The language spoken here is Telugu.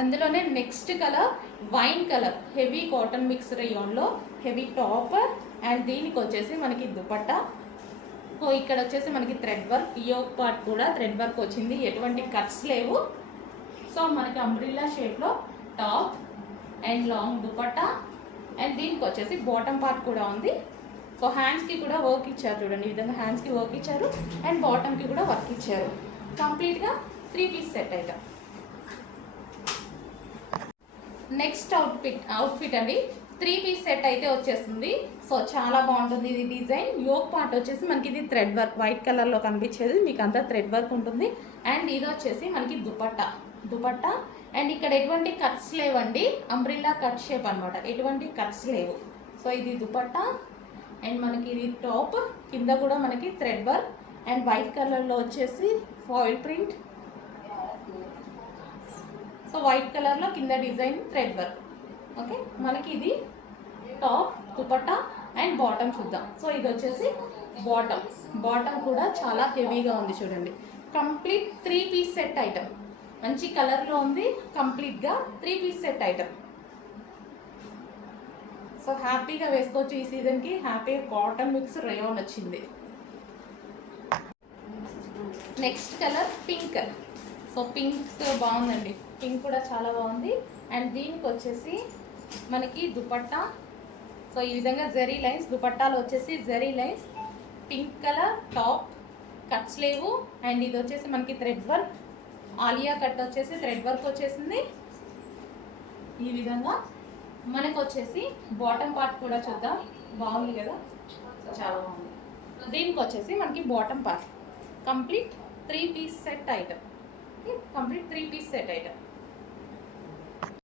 అందులోనే next colour wine colour heavy cotton mix రేయాన్లో హెవీ టాప్ అండ్ దీనికి వచ్చేసి మనకి దుపట్టా. సో ఇక్కడ వచ్చేసి మనకి థ్రెడ్ వర్క్, యోక్ పార్ట్ కూడా థ్రెడ్ వర్క్ వచ్చింది, ఎటువంటి కట్స్ లేవు. సో మనకి అంబ్రిల్లా షేప్లో top and long dupatta and దీనికి వచ్చేసి బాటమ్ పార్ట్ కూడా ఉంది. సో హ్యాండ్స్కి కూడా వర్క్ ఇచ్చారు చూడండి, ఈ విధంగా హ్యాండ్స్కి వర్క్ ఇచ్చారు అండ్ బాటమ్కి కూడా వర్క్ ఇచ్చారు. కంప్లీట్గా 3 piece set item. Next outfit అండి, 3 పీస్ సెట్ అయితే వచ్చేస్తుంది. సో చాలా బాగుంటుంది ఇది డిజైన్. యోక్ పార్ట్ వచ్చేసి మనకి ఇది థ్రెడ్ వర్క్, వైట్ కలర్లో కనిపించేది మీకు అంతా థ్రెడ్ వర్క్ ఉంటుంది. అండ్ ఇది వచ్చేసి మనకి దుపట్టా అండ్ ఇక్కడ ఎటువంటి కట్స్ లేవండి, అంబ్రిల్లా కట్ షేప్ అనమాట, ఎటువంటి కట్స్ లేవు. సో ఇది దుపట్టా అండ్ మనకి ఇది టాప్, కింద కూడా మనకి థ్రెడ్ వర్క్ అండ్ వైట్ కలర్లో వచ్చేసి ఫాయిల్ ప్రింట్. సో వైట్ కలర్లో కింద డిజైన్ థ్రెడ్ వర్క్. ఓకే, మనకి ఇది టాప్, దుపట్టా అండ్ బాటమ్ చూద్దాం. సో ఇది వచ్చేసి బాటమ్ కూడా చాలా హెవీగా ఉంది చూడండి. కంప్లీట్ 3 పీస్ సెట్ ఐటమ్, మంచి కలర్లో ఉంది. కంప్లీట్గా 3 పీస్ సెట్ ఐటమ్. సో హ్యాపీగా వేసుకోవచ్చు ఈ సీజన్కి. హ్యాపీగా కాటన్ మిక్స్ రేయాన్ వచ్చింది. Next colour pink. So pink బాగుందండి, పింక్ కూడా చాలా బాగుంది. అండ్ దీనికి వచ్చేసి మనకి దుపట్టా. సో ఈ విధంగా జరీ లైన్స్, దుపట్టాలో వచ్చేసి zari lines, pink colour top, cuts లేవు. అండ్ ఇది వచ్చేసి మనకి థ్రెడ్ వర్క్, ఆలియా కట్ వచ్చేసి థ్రెడ్ వర్క్ వచ్చేసింది. ఈ విధంగా మనకు వచ్చేసి బాటమ్ పార్ట్ కూడా చూద్దాం, బాగుంది కదా, చాలా బాగుంది. దీనికి వచ్చేసి మనకి bottom part complete 3 piece set item. Complete 3 piece set item.